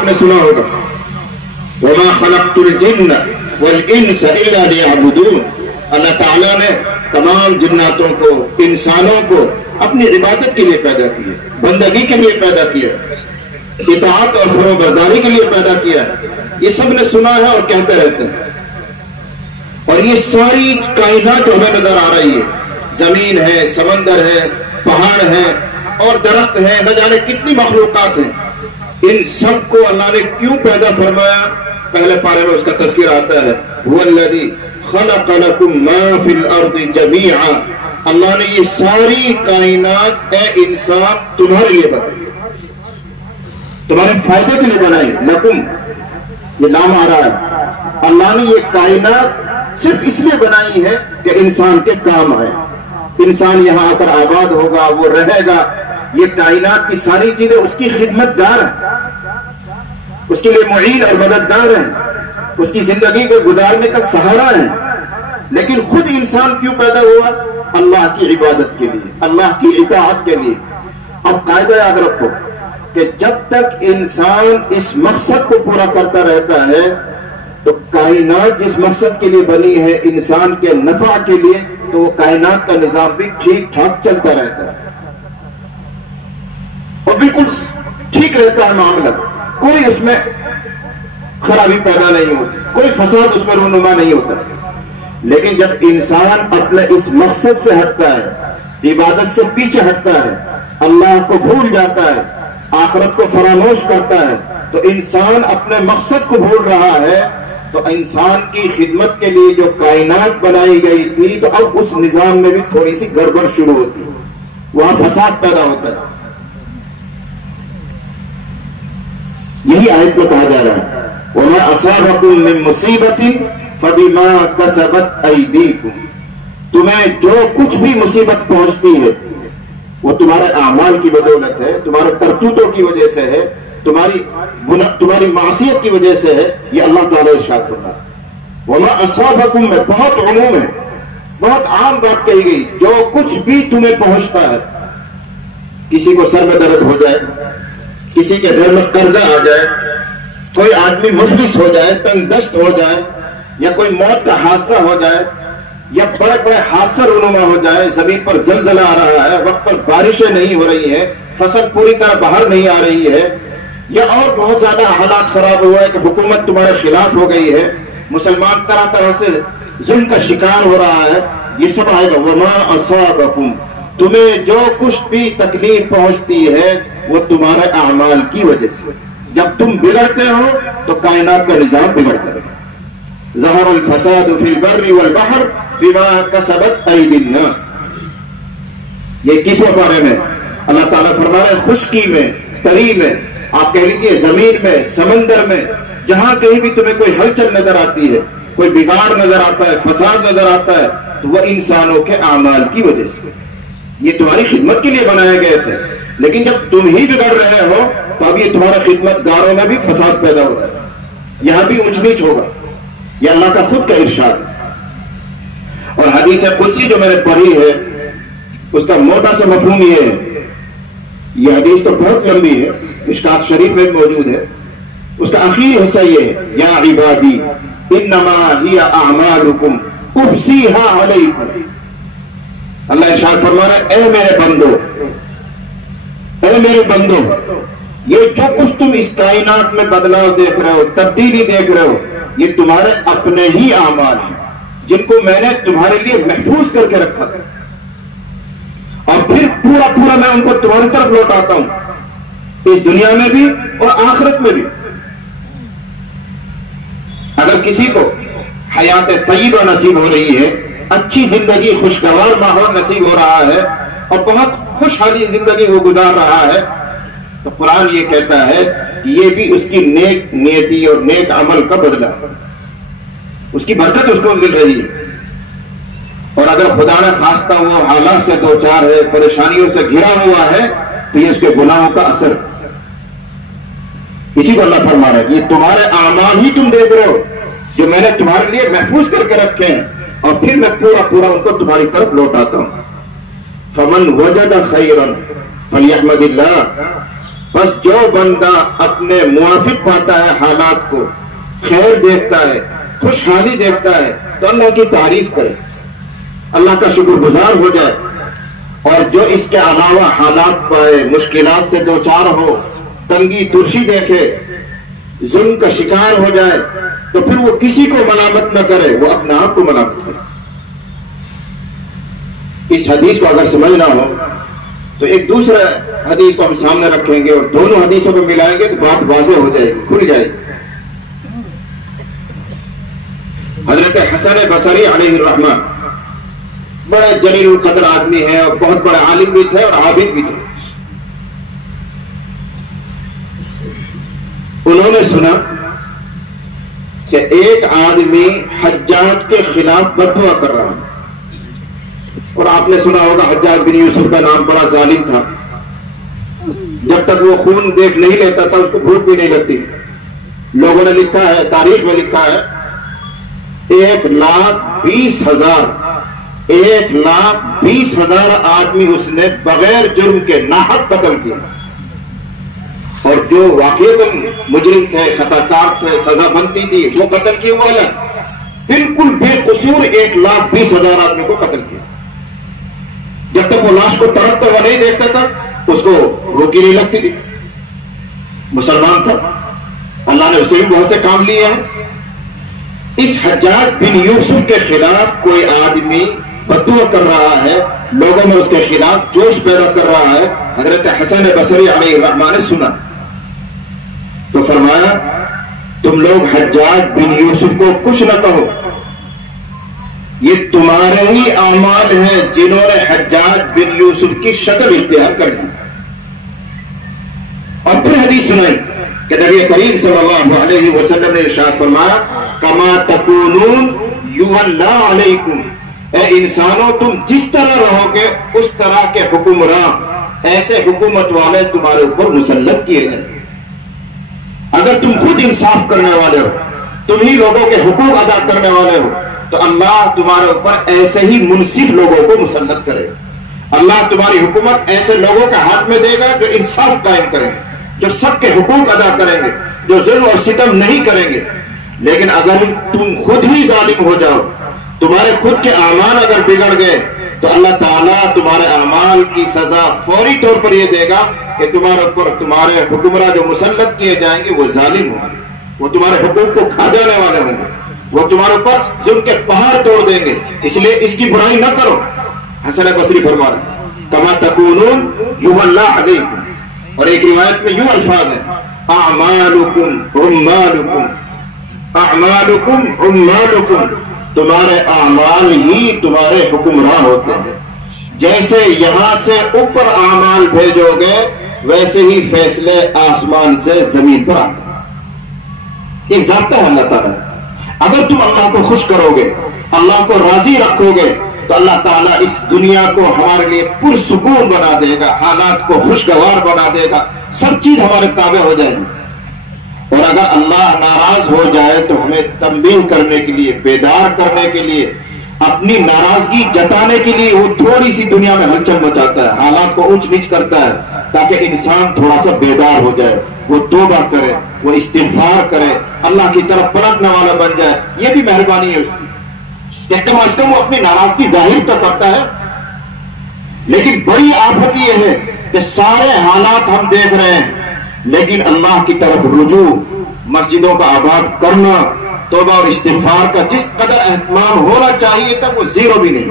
آپ نے سنا ہوگا وَمَا خَلَقْتُ الْجِنَّ وَالْإِنسَ إِلَّا لِيَعْبُدُونَ۔ اللہ تعالیٰ نے تمام جناتوں کو، انسانوں کو اپنی عبادت کے لیے پیدا کیا، بندگی کے لیے پیدا کیا، اطاعت اور فرمانبرداری کے لیے پیدا کیا ہے۔ یہ سب نے سنا ہے اور کہتے رہتے ہیں۔ اور یہ ساری کائنات جو ہمیں نظر آ رہی ہے، زمین ہے، سمندر ہے، پہاڑ ہے اور درخت ہے، نہ جانے کتنی مخلوقات ہیں، ان سب کو اللہ نے کیوں پیدا فرمایا؟ پہلے پارے میں اس کا تذکرہ آتا ہے هُوَ الَّذِي خَلَقَ لَكُم مَّا فِي الْأَرْضِ جَمِيعًا۔ اللہ نے یہ ساری کائنات اے انسان تمہارے لیے بنائی، تمہارے فائدے کے لیے بنائی۔ لکم یہ نام آ رہا ہے، اللہ نے یہ کائنات صرف اس لیے بنائی ہے کہ انسان کے کام آئے، انسان یہاں آ کر آباد ہوگا، وہ رہے گا، یہ کائنات کی ساری چیزیں اس کی خدمت گار ہیں، اس کے لیے معین اور مددگار ہیں، اس کی زندگی کو گزارنے کا سہارا ہے۔ لیکن خود انسان کیوں پیدا ہوا؟ اللہ کی عبادت کے لیے، اللہ کی اطاعت کے لیے۔ اب قاعدہ یاد رکھو کہ جب تک انسان اس مقصد کو پورا کرتا رہتا ہے تو کائنات جس مقصد کے لیے بنی ہے انسان کے نفع کے لیے، تو وہ کائنات کا نظام بھی ٹھیک ٹھاک چلتا رہتا ہے اور بالکل ٹھیک رہتا ہے معاملہ، کوئی اس میں خرابی پیدا نہیں ہوتی، کوئی فساد اس میں رونما نہیں ہوتا۔ لیکن جب انسان اپنے اس مقصد سے ہٹتا ہے، عبادت سے پیچھے ہٹتا ہے، اللہ کو بھول جاتا ہے، آخرت کو فراموش کرتا ہے، تو انسان اپنے مقصد کو بھول رہا ہے۔ تو انسان کی خدمت کے لیے جو کائنات بنائی گئی تھی، تو اب اس نظام میں بھی تھوڑی سی گڑبڑ شروع ہوتی ہے، وہاں فساد پیدا ہوتا ہے۔ یہی آیت کو کہا جا رہا ہے وَمَا أَصَابَكُم مِّن مُّصِيبَةٍ فَبِمَا كَسَبَتْ أَيْدِيكُمْ۔ تمہیں جو کچھ بھی مصیبت پہنچتی ہے وہ تمہارے اعمال کی بدولت ہے، تمہارے کرتوتوں کی وجہ سے ہے، تمہاری معصیت کی وجہ سے ہے، یہ اللہ تعالیٰ ارشاد فرماتا ہے۔ وَمَا أَصَابَكُم میں بہت عموم ہے، بہت عام بات کہی گئی، جو کچھ بھی تمہیں پہنچتا ہے، کسی کو سر میں درد ہو جائے، کسی کے گھر میں قرضہ آ جائے، کوئی آدمی مفلس ہو جائے، تنگ دست ہو جائے، یا کوئی موت کا حادثہ ہو جائے، یا بڑے بڑے حادثہ رونما ہو جائے، زمین پر زلزلہ آ رہا ہے، وقت پر بارشیں نہیں ہو رہی ہیں، فصل پوری طرح باہر نہیں آ رہی ہے، یا اور بہت زیادہ حالات خراب ہوا ہے کہ حکومت تمہارے خلاف ہو گئی ہے، مسلمان طرح طرح سے ظلم کا شکار ہو رہا ہے، یہ سب آئے گا وَمَا أَصَابَكُم۔ تمہیں جو کچھ بھی تکلیف پہنچتی ہے وہ تمہارے اعمال کی وجہ سے۔ جب تم بگڑتے ہو تو کائنات کا نظام بگڑتا ہے۔ ظہر الفساد فی البر والبحر بما کسبت ایدی الناس۔ یہ 21ویں پارے میں اللہ تعالیٰ فرما رہے ہیں خشکی میں، تری میں، آپ کہہ لیجیے زمین میں، سمندر میں، جہاں کہیں بھی تمہیں کوئی ہلچل نظر آتی ہے، کوئی بگاڑ نظر آتا ہے، فساد نظر آتا ہے، تو وہ انسانوں کے اعمال کی وجہ سے۔ یہ تمہاری خدمت کے لیے بنائے گئے تھے، لیکن جب تم ہی بگڑ رہے ہو تو اب یہ تمہارا خدمت گاروں میں بھی فساد پیدا ہو رہا ہے، یہاں بھی اونچ نیچ ہوگا۔ یہ اللہ کا خود کا ارشاد ہے۔ اور حدیث قدسی جو میں نے پڑھی ہے اس کا موٹا سا مفہوم یہ ہے، یہ حدیث تو بہت لمبی ہے، مشکات شریف میں موجود ہے، اس کا آخری حصہ یہ ہے یا عبادی انما ہی اعمالکم احصیها علیکم۔ اللہ ارشاد فرما رہا ہے اے میرے بندو، اے میرے بندو، یہ جو کچھ تم اس کائنات میں بدلاؤ دیکھ رہے ہو، تبدیلی دیکھ رہے ہو، یہ تمہارے اپنے ہی اعمال ہیں جن کو میں نے تمہارے لیے محفوظ کر کے رکھا تھا، اور پھر پورا پورا میں ان کو تمہاری طرف لوٹاتا ہوں، اس دنیا میں بھی اور آخرت میں بھی۔ اگر کسی کو حیات طیبہ نصیب ہو رہی ہے، اچھی زندگی، خوشگوار ماحول نصیب ہو رہا ہے اور بہت خوشحالی زندگی وہ گزار رہا ہے، تو قرآن یہ کہتا ہے کہ یہ بھی اس کی نیک نیتی اور نیک عمل کا بدلہ، اس کی برکت اس کو مل رہی ہے۔ اور اگر خدا نہ خواستہ وہ حالات سے دوچار ہے، پریشانیوں سے گھرا ہوا ہے، تو یہ اس کے گناہوں کا اثر۔ اسی کو اللہ فرما رہا ہے یہ تمہارے اعمال ہی تم دیکھ رہے ہو جو میں نے تمہارے لیے محفوظ کر کے رکھے ہیں، اور پھر میں پورا پورا ان کو تمہاری طرف لوٹاتا ہوں۔ فمن وجد خیرا فلیحمد اللہ، بس جو بندہ اپنے موافق پاتا ہے حالات کو، خیر دیکھتا ہے، خوشحالی دیکھتا ہے، تو اللہ کی تعریف کرے، اللہ کا شکر گزار ہو جائے، اور جو اس کے علاوہ حالات پائے، مشکلات سے دوچار ہو، تنگی ترشی دیکھے، ظلم کا شکار ہو جائے، تو پھر وہ کسی کو ملامت نہ کرے، وہ اپنے آپ کو ملامت کرے۔ اس حدیث کو اگر سمجھنا ہو تو ایک دوسرا حدیث کو ہم سامنے رکھیں گے اور دونوں حدیثوں کو ملائیں گے تو بات واضح ہو جائے گی، کھل جائے گی۔ حضرت حسن بصری علیہ الرحمہ بڑے جلیل القدر آدمی ہے اور بہت بڑے عالم بھی تھے اور عابد بھی تھے۔ انہوں نے سنا کہ ایک آدمی حجاج کے خلاف بددعا کر رہا ہے، اور آپ نے سنا ہوگا حجاج بن یوسف کا نام بڑا ظالم تھا، جب تک وہ خون دیکھ نہیں لیتا تھا اس کو بھوک بھی نہیں لگتی۔ لوگوں نے لکھا ہے، تاریخ میں لکھا ہے 1,20,000 آدمی اس نے بغیر جرم کے ناحق قتل کیا، اور جو واقعی مجرم تھے، خطا کار تھے، سزا بنتی تھی، وہ قتل کیے، وہ الگ، بالکل بے قصور 1,20,000 آدمی کو قتل کیا۔ جب تک وہ لاش کو تڑپتا ہوا نہیں دیکھتا تھا اس کو روکی نہیں لگتی تھی۔ مسلمان تھا، اللہ نے اسے بھی بہت سے کام لیے ہیں۔ اس حجاج بن یوسف کے خلاف کوئی آدمی بددعا کر رہا ہے، لوگوں میں اس کے خلاف جوش پیدا کر رہا ہے۔ حضرت حسن بصری علیہ الرحمہ نے سنا تو فرمایا تم لوگ حجاج بن یوسف کو کچھ نہ کہو، یہ تمہارے ہی اعمال ہیں جنہوں نے حجاج بن یوسف کی شکل اختیار کر لی۔ اور پھر حدیث سنائی کہ نبی کریم صلی اللہ علیہ وسلم نے ارشاد فرمایا کما تکونون یولی علیکم، اے انسانوں تم جس طرح رہو گے اس طرح کے حکمراں، ایسے حکومت والے تمہارے اوپر مسلط کیے گئے۔ اگر تم خود انصاف کرنے والے ہو، تم ہی لوگوں کے حقوق ادا کرنے والے ہو، تو اللہ تمہارے اوپر ایسے ہی منصف لوگوں کو مسلط کرے گا۔ اللہ تمہاری حکومت ایسے لوگوں کے ہاتھ میں دے گا جو انصاف قائم کریں گے، جو سب کے حقوق ادا کریں گے، جو ظلم اور ستم نہیں کریں گے۔ لیکن اگر تم خود ہی ظالم ہو جاؤ، تمہارے خود کے اعمال اگر بگڑ گئے، تو اللہ تعالیٰ تمہارے اعمال کی سزا فوری طور پر یہ دے گا کہ تمہارے اوپر تمہارے حکمراں جو مسلط کیے جائیں گے وہ ظالم ہوں گے، وہ تمہارے حقوق کو کھا جانے والے ہوں گے، وہ تمہارے اوپر ظلم کے پہاڑ توڑ دیں گے۔ اس لیے اس کی برائی نہ کرو۔ حسن بصری فرما رہے کما تکونون یولی علیکم، اور ایک روایت میں یوں الفاظ ہیں اعمالکم عمالکم، اعمالکم عمالکم، تمہارے اعمال ہی تمہارے حکمراں ہوتے ہیں۔ جیسے یہاں سے اوپر اعمال بھیجو گے ویسے ہی فیصلے آسمان سے زمین پر آتے ہیں۔ ایک ضابطہ ہے اللہ تعالیٰ، اگر تم اللہ کو خوش کرو گے، اللہ کو راضی رکھو گے، تو اللہ تعالیٰ اس دنیا کو ہمارے لیے پرسکون بنا دے گا، حالات کو خوشگوار بنا دے گا، سب چیز ہمارے تابع ہو جائے گی۔ اور اگر اللہ ناراض ہو جائے تو ہمیں تنبیہ کرنے کے لیے، بیدار کرنے کے لیے، اپنی ناراضگی جتانے کے لیے وہ تھوڑی سی دنیا میں ہلچل مچاتا ہے، حالات کو اونچ نیچ کرتا ہے، تاکہ انسان تھوڑا سا بیدار ہو جائے، وہ توبہ کرے، وہ استغفار کرے، اللہ کی طرف پلٹنے والا بن جائے۔ یہ بھی مہربانی ہے اس کی کہ کم از کم وہ اپنی ناراضگی ظاہر تو کرتا ہے۔ لیکن بڑی آفت یہ ہے کہ سارے حالات ہم دیکھ رہے ہیں، لیکن اللہ کی طرف رجوع، مسجدوں کا آباد کرنا، توبہ اور استغفار کا جس قدر اہتمام ہونا چاہیے تھا وہ زیرو بھی نہیں۔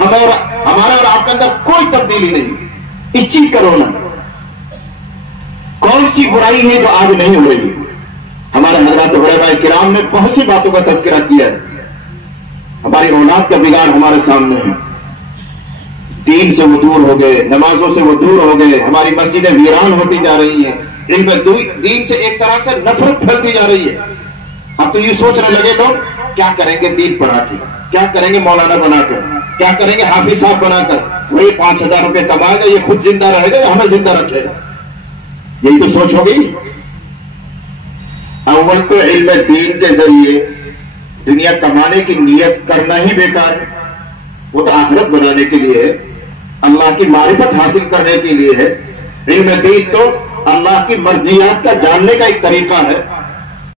ہمارا اور آپ کے اندر کوئی تبدیلی نہیں۔ اس چیز کا رونا کون سی برائی ہے جو آج نہیں ہو رہی؟ ہمارے حضرات علماء کرام نے بہت سی باتوں کا تذکرہ کیا ہے۔ ہماری اولاد کا بگاڑ ہمارے سامنے ہے، دین سے وہ دور ہو گئے، نمازوں سے وہ دور ہو گئے، ہماری مسجدیں ویران ہوتی جا رہی ہیں، علم دین سے ایک طرح سے نفرت پھیلتی جا رہی ہے۔ اب تو یہ سوچنے لگے لوگ کیا کریں گے دین پڑھا کے، کیا کریں گے مولانا بنا کر، کیا کریں گے حافظ صاحب بنا کر، وہی 5,000 روپے کمائے گا، یہ خود زندہ رہے گا یا ہمیں زندہ رکھے گا؟ یہی تو سوچ ہو گئی۔ اول تو علم دین کے ذریعے دنیا کمانے کی نیت کرنا ہی بیکار ہے، وہ تو آخرت بنانے کے لیے ہے، اللہ کی معرفت حاصل کرنے کے لیے ہے۔ علم دین تو اللہ کی مرضیات کا جاننے کا ایک طریقہ ہے